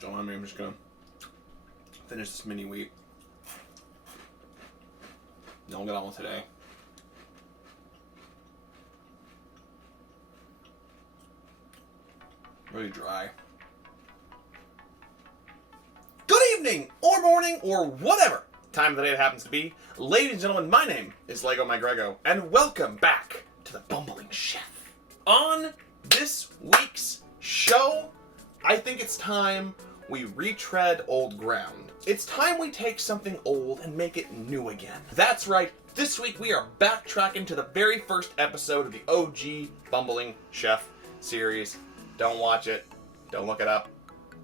Don't mind me, I'm just gonna finish this mini wheat. Don't get on with today. Really dry. Good evening, or morning, or whatever time of the day it happens to be. Ladies and gentlemen, my name is LegoMyGregO, and welcome back to the Bumbling Chef. On this week's show, I think it's time we retread old ground. It's time we take something old and make it new again. That's right, this week we are backtracking to the very first episode of the OG Bumbling Chef series. Don't watch it. Don't look it up.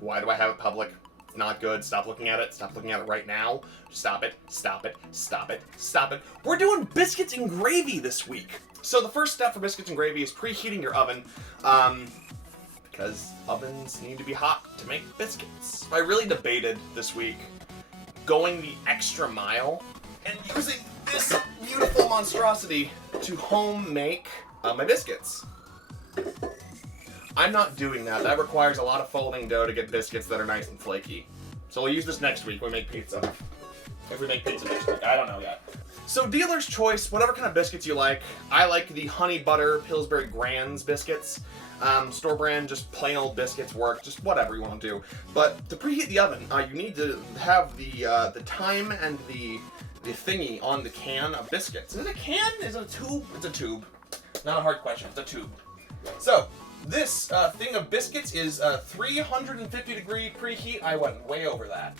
Why do I have it public? It's not good. Stop looking at it. Stop looking at it right now. Stop it. Stop it. Stop it. Stop it. We're doing biscuits and gravy this week. So the first step for biscuits and gravy is preheating your oven. Because ovens need to be hot to make biscuits. I really debated this week going the extra mile and using this beautiful monstrosity to home make my biscuits. I'm not doing that. That requires a lot of folding dough to get biscuits that are nice and flaky. So we'll use this next week when we make pizza. If we make pizza next week, I don't know yet. So dealer's choice, whatever kind of biscuits you like. I like the honey butter Pillsbury Grands biscuits. Store brand, just plain old biscuits work, just whatever you want to do. But to preheat the oven, you need to have the time and the thingy on the can of biscuits. Is it a can? Is it a tube? It's a tube. Not a hard question, it's a tube. So, this thing of biscuits is 350 degree preheat. I went way over that.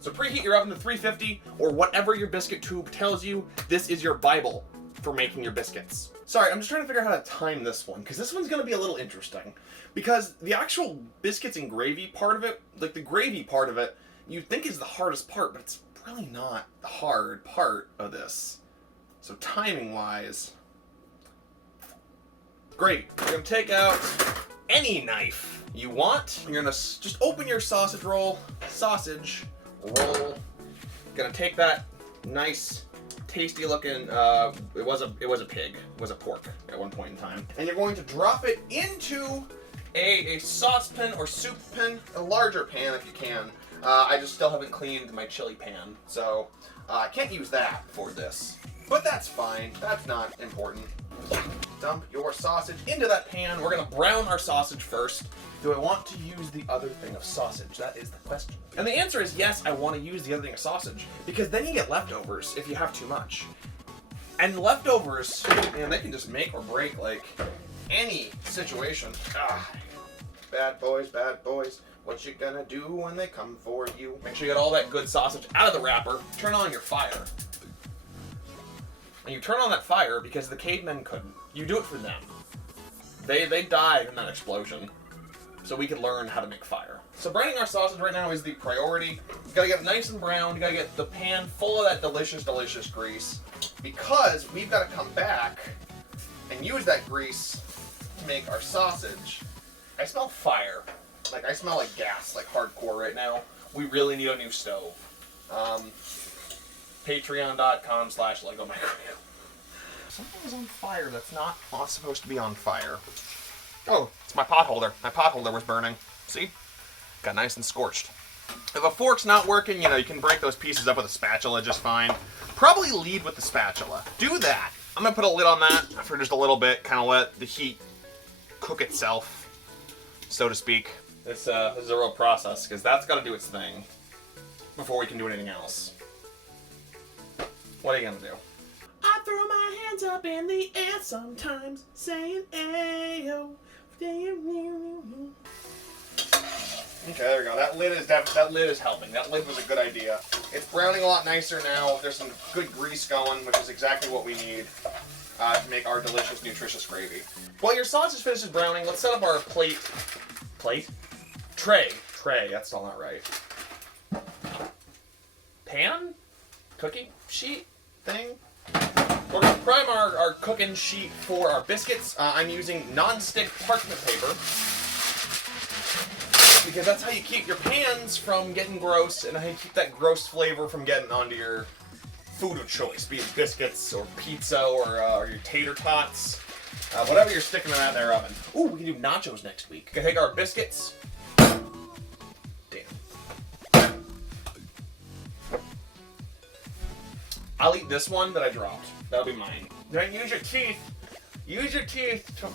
So preheat your oven to 350 or whatever your biscuit tube tells you. This is your Bible for making your biscuits. Sorry, I'm just trying to figure out how to time this one, because this one's going to be a little interesting. Because the actual biscuits and gravy part of it, like the gravy part of it, you'd think is the hardest part, but it's really not the hard part of this. So timing-wise, great. You're going to take out any knife you want. You're going to just open your sausage roll. You're going to take that nice, tasty looking, it was a pig. It was a pork at one point in time. And you're going to drop it into a saucepan or soup pan, a larger pan if you can. I just still haven't cleaned my chili pan, so I can't use that for this. But that's fine. That's not important. Dump your sausage into that pan. We're going to brown our sausage first. Do I want to use the other thing of sausage? That is the question. And the answer is yes, I want to use the other thing of sausage. Because then you get leftovers if you have too much. And leftovers, man, they can just make or break like any situation. Bad boys, what you gonna do when they come for you? Make sure you get all that good sausage out of the wrapper. Turn on your fire. And you turn on that fire because the cavemen couldn't. You do it for them. They died in that explosion, so we could learn how to make fire. So browning our sausage right now is the priority. You gotta get it nice and brown. You gotta get the pan full of that delicious, delicious grease, because we've gotta come back and use that grease to make our sausage. I smell fire. Like, I smell like gas, like hardcore right now. We really need a new stove. Patreon.com/LegoMyGregO. Something is on fire that's not supposed to be on fire. Oh, it's my pot holder. My pot holder was burning. See? Got nice and scorched. If a fork's not working, you can break those pieces up with a spatula just fine. Probably lead with the spatula. Do that. I'm going to put a lid on that for just a little bit, kind of let the heat cook itself, so to speak. This is a real process, because that's got to do its thing before we can do anything else. What are you going to do? I throw my hands up in the air sometimes, saying ayo. Okay, there we go. That lid is helping. That lid was a good idea. It's browning a lot nicer now. There's some good grease going, which is exactly what we need to make our delicious, nutritious gravy. While your sausage finishes browning, let's set up our tray. That's still not right. Pan? Cookie sheet thing? We're going to prime our cooking sheet for our biscuits. I'm using non-stick parchment paper, because that's how you keep your pans from getting gross, and how you keep that gross flavor from getting onto your food of choice, be it biscuits or pizza or your tater tots, whatever you're sticking in that there oven. Ooh, we can do nachos next week. We can take our biscuits. Damn. I'll eat this one that I dropped. That'll be mine. Then use your teeth. Use your teeth to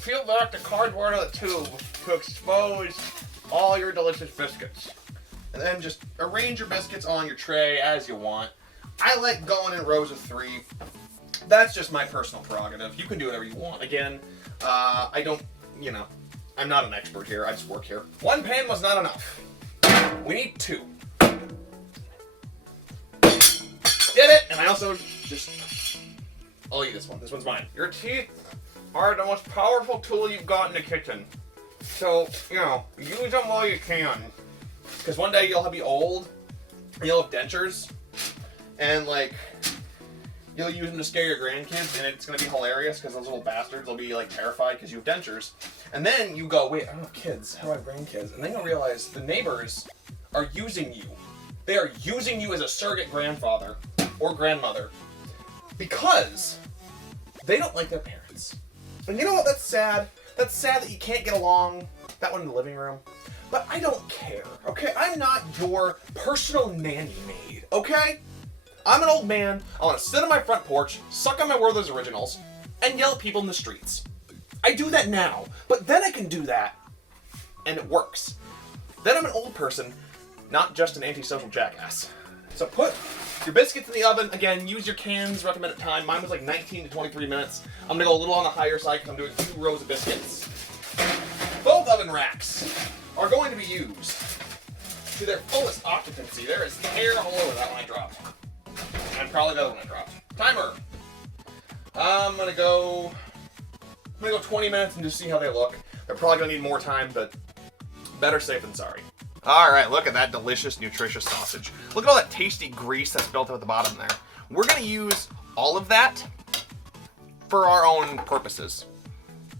peel back the cardboard of the tube to expose all your delicious biscuits. And then just arrange your biscuits on your tray as you want. I like going in rows of 3. That's just my personal prerogative. You can do whatever you want. Again, I don't, I'm not an expert here. I just work here. 1 pan was not enough. We need 2. Did it! And I also I'll eat this one. This one's mine. Your teeth are the most powerful tool you've got in the kitchen. So, use them while you can. Because one day you'll be old, and you'll have dentures, and you'll use them to scare your grandkids, and it's going to be hilarious because those little bastards will be terrified because you have dentures. And then you go, wait, I don't have kids. How do I have grandkids? And then you'll realize the neighbors are using you. They are using you as a surrogate grandfather or grandmother because they don't like their parents. And you know what? That's sad. That's sad that you can't get along. That one in the living room. But I don't care, okay? I'm not your personal nanny maid, okay? I'm an old man. I want to sit on my front porch, suck on my Werther's Originals, and yell at people in the streets. I do that now, but then I can do that, and it works. Then I'm an old person, not just an antisocial jackass. So put your biscuits in the oven. Again, use your cans, recommended time. Mine was 19 to 23 minutes. I'm going to go a little on the higher side because I'm doing 2 rows of biscuits. Both oven racks are going to be used to their fullest occupancy. There is hair all over that one I dropped. And probably the other one I dropped. Timer. I'm gonna go 20 minutes and just see how they look. They're probably gonna need more time, but better safe than sorry. All right, look at that delicious, nutritious sausage. Look at all that tasty grease that's built up at the bottom there. We're gonna use all of that for our own purposes.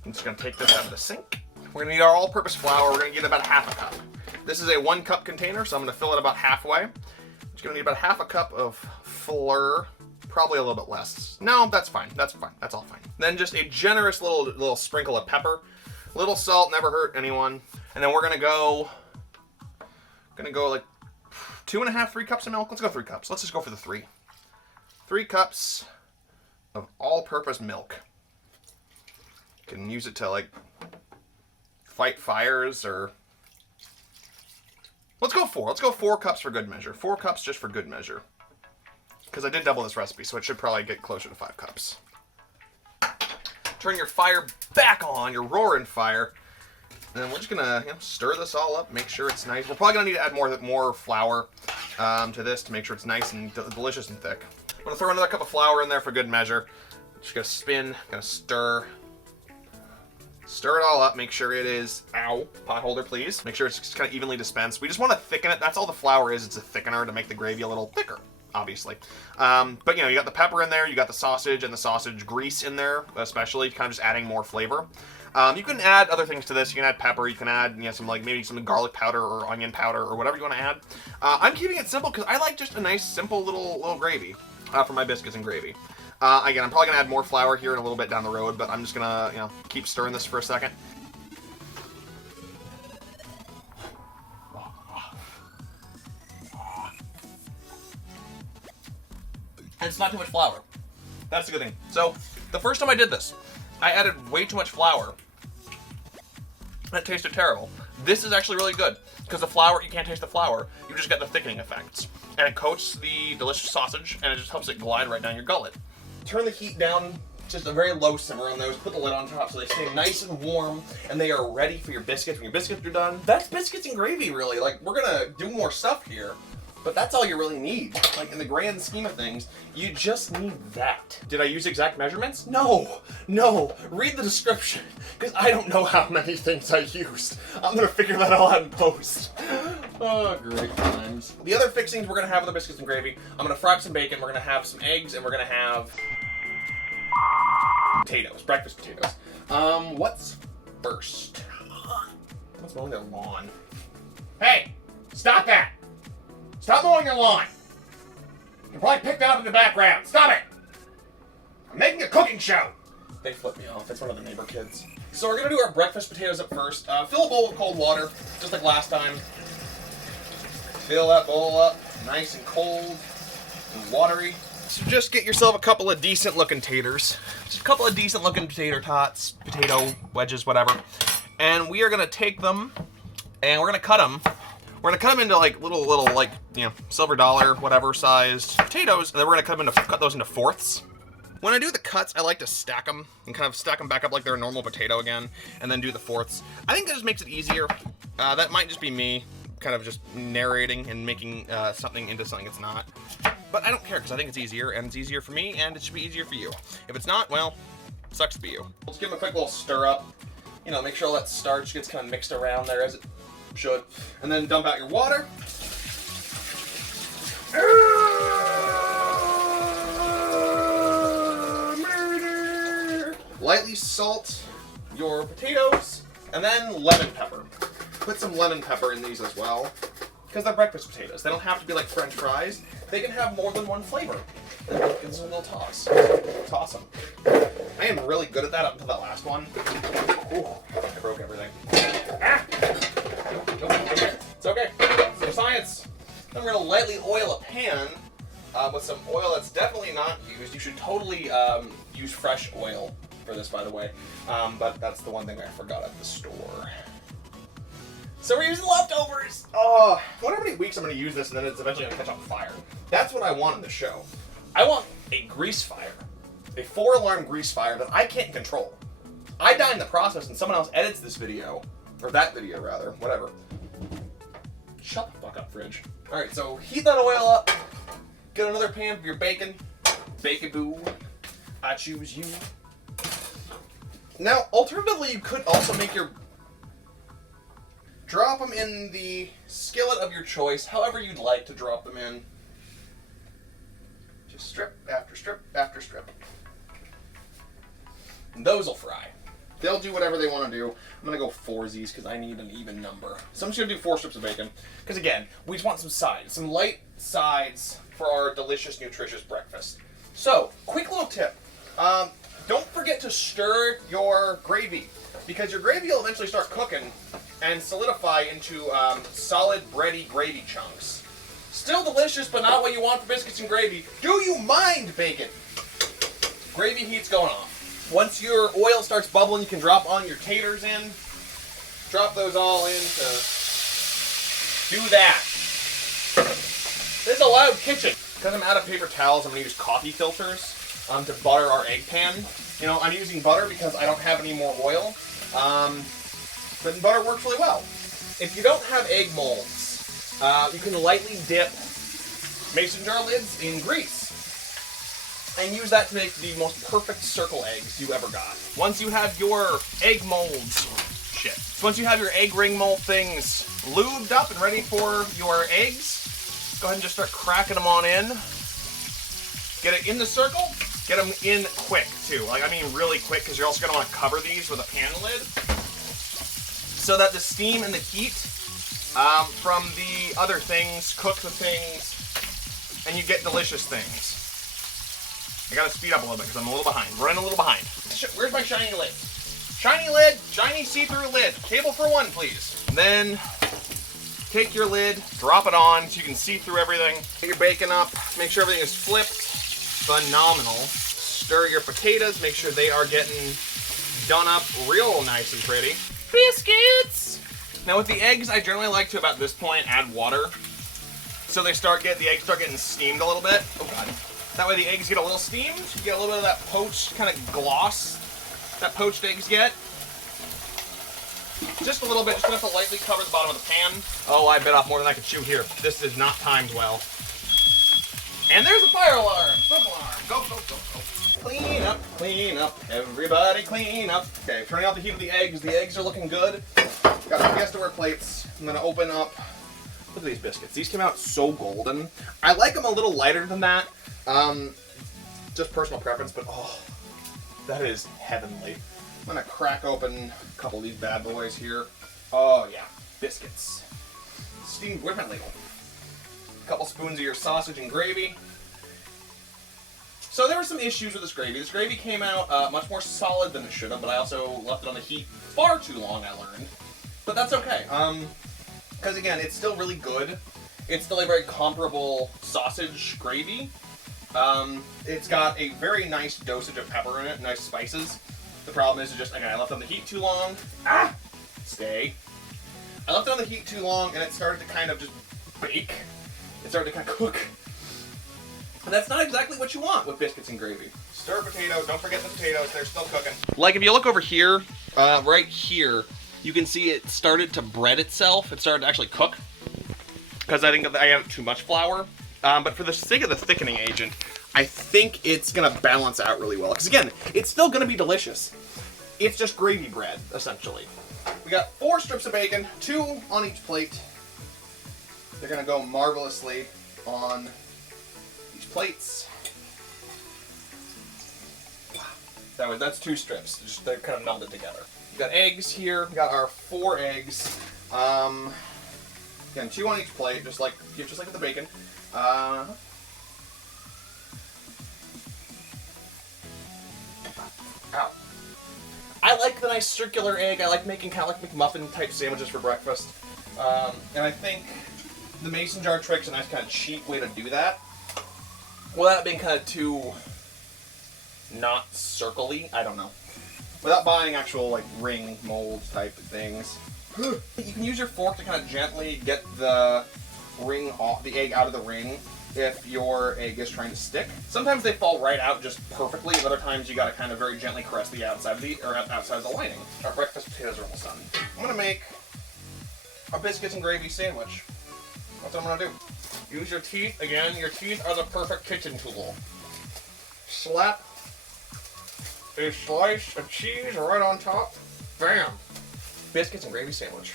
I'm just gonna take this out of the sink. We're gonna need our all-purpose flour. We're gonna get about 1/2 cup. This is a 1 cup container, so I'm gonna fill it about halfway. Just gonna need about 1/2 cup of flour, probably a little bit less. No, that's fine. That's fine. That's all fine. Then just a generous little sprinkle of pepper. Little salt, never hurt anyone. And then we're gonna go 2.5, 3 cups of milk. Let's go 3 cups. Let's just go for the 3. 3 cups of all-purpose milk. You can use it to fight fires, or let's go 4. Let's go 4 cups for good measure. 4 cups just for good measure. Because I did double this recipe, so it should probably get closer to 5 cups. Turn your fire back on, your roaring fire. And then we're just gonna stir this all up, make sure it's nice. We're probably gonna need to add more flour to this to make sure it's nice and delicious and thick. I'm gonna throw another cup of flour in there for good measure. Just gonna spin, gonna stir. Stir it all up, make sure it is, pot holder please. Make sure it's just kind of evenly dispensed. We just want to thicken it. That's all the flour is. It's a thickener to make the gravy a little thicker, obviously. But you got the pepper in there, you got the sausage and the sausage grease in there, especially, kind of just adding more flavor. You can add other things to this. You can add pepper, you can add maybe some garlic powder or onion powder or whatever you want to add. I'm keeping it simple because I like just a nice, simple little gravy for my biscuits and gravy. Again, I'm probably going to add more flour here in a little bit down the road, but I'm just going to, keep stirring this for a second. And it's not too much flour. That's a good thing. So, the first time I did this, I added way too much flour. That tasted terrible. This is actually really good, because the flour, you can't taste the flour, you just get the thickening effects. And it coats the delicious sausage, and it just helps it glide right down your gullet. Turn the heat down, just a very low simmer on those, put the lid on top so they stay nice and warm, and they are ready for your biscuits. When your biscuits are done, that's biscuits and gravy, really. We're gonna do more stuff here, but that's all you really need. In the grand scheme of things, you just need that. Did I use exact measurements? No. Read the description, because I don't know how many things I used. I'm gonna figure that all out in post. Oh, great times. The other fixings we're gonna have with the biscuits and gravy, I'm gonna fry up some bacon, we're gonna have some eggs, and we're gonna have potatoes, breakfast potatoes. What's first? What's mowing their lawn? Hey, stop that! Stop mowing your lawn! You can probably pick that up in the background. Stop it! I'm making a cooking show! They flip me off. It's one of the neighbor kids. So we're gonna do our breakfast potatoes up first. Fill a bowl with cold water, just like last time. Fill that bowl up, nice and cold. and watery. So just get yourself a couple of decent looking taters. Just a couple of decent looking potato tots, potato wedges, whatever. And we are gonna take them and we're gonna cut them. We're gonna cut them into like little like, you know, silver dollar, whatever sized potatoes, and then we're gonna cut those into fourths. When I do the cuts, I like to stack them and kind of stack them back up like they're a normal potato again, and then do the fourths. I think that just makes it easier. That might just be me kind of just narrating and making something into something it's not. But I don't care because I think it's easier, and it's easier for me, and it should be easier for you. If it's not, well, sucks to be you. Let's give them a quick little stir up. You know, make sure all that starch gets kind of mixed around there as it should. And then dump out your water. Lightly salt your potatoes, and then lemon pepper. Put some lemon pepper in these as well, because they're breakfast potatoes. They don't have to be like French fries. They can have more than one flavor. Give them a little toss. Toss them. I am really good at that up until that last one. Ooh, I broke everything. Ah! It's okay. Some science. Then we're gonna lightly oil a pan with some oil that's definitely not used. You should totally use fresh oil for this, by the way. But that's the one thing I forgot at the store. So we're using leftovers. Oh, I wonder how many weeks I'm going to use this and then it's eventually going to catch on fire. That's what I want in the show. I want a grease fire. A 4-alarm grease fire that I can't control. I die in the process and someone else edits this video. Or that video, rather. Whatever. Shut the fuck up, fridge. Alright, so heat that oil up. Get another pan for your bacon. Bacon-boo. I choose you. Now, alternatively, you could also make your... Drop them in the skillet of your choice, however you'd like to drop them in. Just strip after strip after strip. And those will fry. They'll do whatever they want to do. I'm going to go 4sies because I need an even number. So I'm just going to do 4 strips of bacon. Because again, we just want some sides. Some light sides for our delicious, nutritious breakfast. So, quick little tip. Don't forget to stir your gravy. Because your gravy will eventually start cooking and solidify into solid, bready gravy chunks. Still delicious, but not what you want for biscuits and gravy. Do you mind bacon? Gravy heat's going off. Once your oil starts bubbling, you can drop on your taters in. Drop those all in to do that. This is a loud kitchen. Because I'm out of paper towels, I'm going to use coffee filters to butter our egg pan. You know, I'm using butter because I don't have any more oil. But butter works really well. If you don't have egg molds, you can lightly dip mason jar lids in grease and use that to make the most perfect circle eggs you ever got. Once you have your egg molds, once you have your egg ring mold things lubed up and ready for your eggs, go ahead and just start cracking them on in. Get it in the circle. Get them in quick, too. Like, I mean really quick, because you're also going to want to cover these with a pan lid so that the steam and the heat from the other things cook the things, and you get delicious things. I got to speed up a little bit, because I'm a little behind. Running a little behind. Where's my shiny lid? Shiny lid, shiny see-through lid. Table for one, please. And then take your lid, drop it on so you can see through everything. Get your bacon up, make sure everything is flipped. Phenomenal. Stir your potatoes, make sure they are getting done up real nice and pretty. Biscuits! Now with the eggs, I generally like to, about this point, add water. So the eggs start getting steamed a little bit. Oh god. That way the eggs get a little steamed, you get a little bit of that poached kind of gloss that poached eggs get. Just a little bit, just enough to lightly cover the bottom of the pan. Oh, I bit off more than I could chew here. This is not timed well. And there's a fire alarm! Smoke alarm! Go, go, go, go. Clean up, everybody clean up. Okay, turning off the heat of the eggs. The eggs are looking good. Got some Fiesta-ware plates. I'm gonna open up. Look at these biscuits. These came out so golden. I like them a little lighter than that. Just personal preference, but oh, that is heavenly. I'm gonna crack open a couple of these bad boys here. Oh yeah, biscuits. Steamed, where's my ladle? A couple spoons of your sausage and gravy. So there were some issues with this gravy. This gravy came out much more solid than it should have, but I also left it on the heat far too long, I learned. But that's okay, because again, it's still really good, It's still a very comparable sausage gravy. It's got a very nice dosage of pepper in it, nice spices. The problem is just, again, I left it on the heat too long. Stay. I left it on the heat too long and it started to kind of just bake. It started to kind of cook. And that's not exactly what you want with biscuits and gravy. Stir potatoes, don't forget the potatoes, they're still cooking. Like if you look over here, right here, you can see it started to bread itself. It started to actually cook. Because I think I added too much flour. But for the sake of the thickening agent, I think it's gonna balance out really well. Because again, it's still gonna be delicious. It's just gravy bread, essentially. We got 4 strips of bacon, 2 on each plate. They're gonna go marvelously on these plates. That's 2 strips. They're kind of melded together. We got eggs here. We got our 4 eggs. Again, 2 on each plate, just like with the bacon. Ow. I like the nice circular egg. I like making kind of like McMuffin type sandwiches for breakfast. And I think the mason jar trick's a nice kind of cheap way to do that. Without being kind of too not circle-y. I don't know. Without buying actual like ring mold type things. You can use your fork to kind of gently get the egg out of the ring if your egg is trying to stick. Sometimes they fall right out just perfectly, and other times you gotta kind of very gently caress the outside of the lining. Our breakfast potatoes are almost done. I'm gonna make a biscuits and gravy sandwich. That's what I'm gonna do. Use your teeth. Again, your teeth are the perfect kitchen tool. Slap a slice of cheese right on top. Bam! Biscuits and gravy sandwich.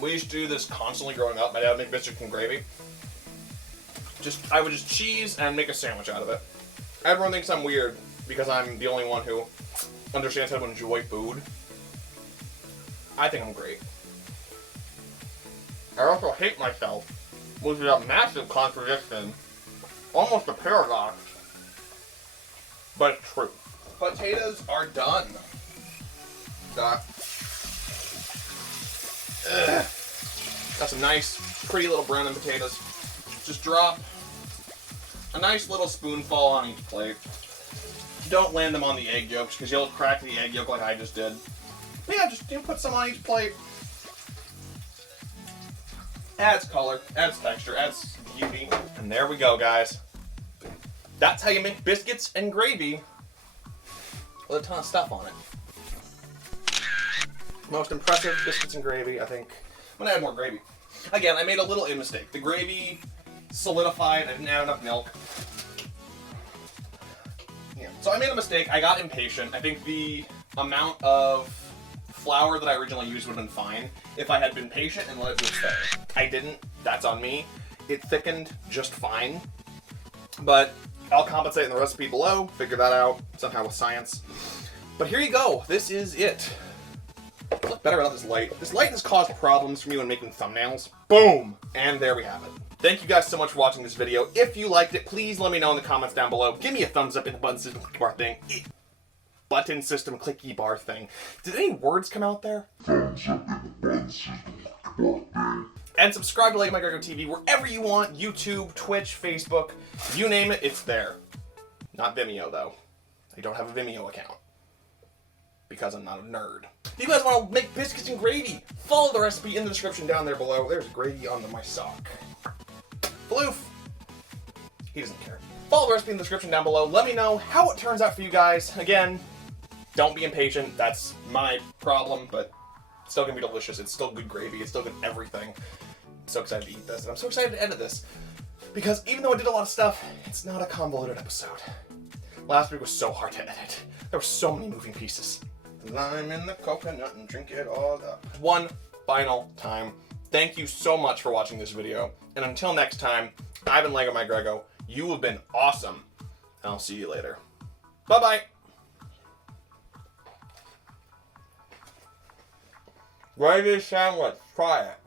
We used to do this constantly growing up. My dad would make biscuits and gravy. I would just cheese and make a sandwich out of it. Everyone thinks I'm weird because I'm the only one who understands how to enjoy food. I think I'm great. I also hate myself, which is a massive contradiction. Almost a paradox. But it's true. Potatoes are done. Got some nice, pretty little browning potatoes. Just drop a nice little spoonful on each plate. Don't land them on the egg yolks because you'll crack the egg yolk like I just did. But yeah, just put some on each plate. Adds color, adds texture, adds beauty. And there we go, guys. That's how you make biscuits and gravy with a ton of stuff on it. Most impressive biscuits and gravy, I think. I'm gonna add more gravy. Again, I made a little mistake. The gravy solidified, I didn't add enough milk. Yeah. So I made a mistake, I got impatient. I think the amount of flour that I originally used would have been fine if I had been patient and let it do its thing. I didn't, that's on me. It thickened just fine. But I'll compensate in the recipe below, figure that out somehow with science. But here you go, this is it. Look better without this light. This light has caused problems for me when making thumbnails. Boom! And there we have it. Thank you guys so much for watching this video. If you liked it, please let me know in the comments down below. Give me a thumbs up in the button system clicky bar thing. Button system clicky bar thing. Did any words come out there? Thumbs up in the button system clicky bar thing. And subscribe to LegoMyGregO TV wherever you want. YouTube, Twitch, Facebook, you name it, it's there. Not Vimeo though. I don't have a Vimeo account. Because I'm not a nerd. If you guys want to make biscuits and gravy, follow the recipe in the description down there below. There's gravy on my sock. Bloof. He doesn't care. Follow the recipe in the description down below. Let me know how it turns out for you guys. Again, don't be impatient. That's my problem, but it's still gonna be delicious. It's still good gravy. It's still good everything. I'm so excited to eat this, and I'm so excited to edit this. Because even though I did a lot of stuff, it's not a convoluted episode. Last week was so hard to edit. There were so many moving pieces. Lime in the coconut and drink it all up. One final time, thank you so much for watching this video. And until next time, I've been LegoMyGregO. You have been awesome. And I'll see you later. Bye-bye. Gravy sandwich. Try it.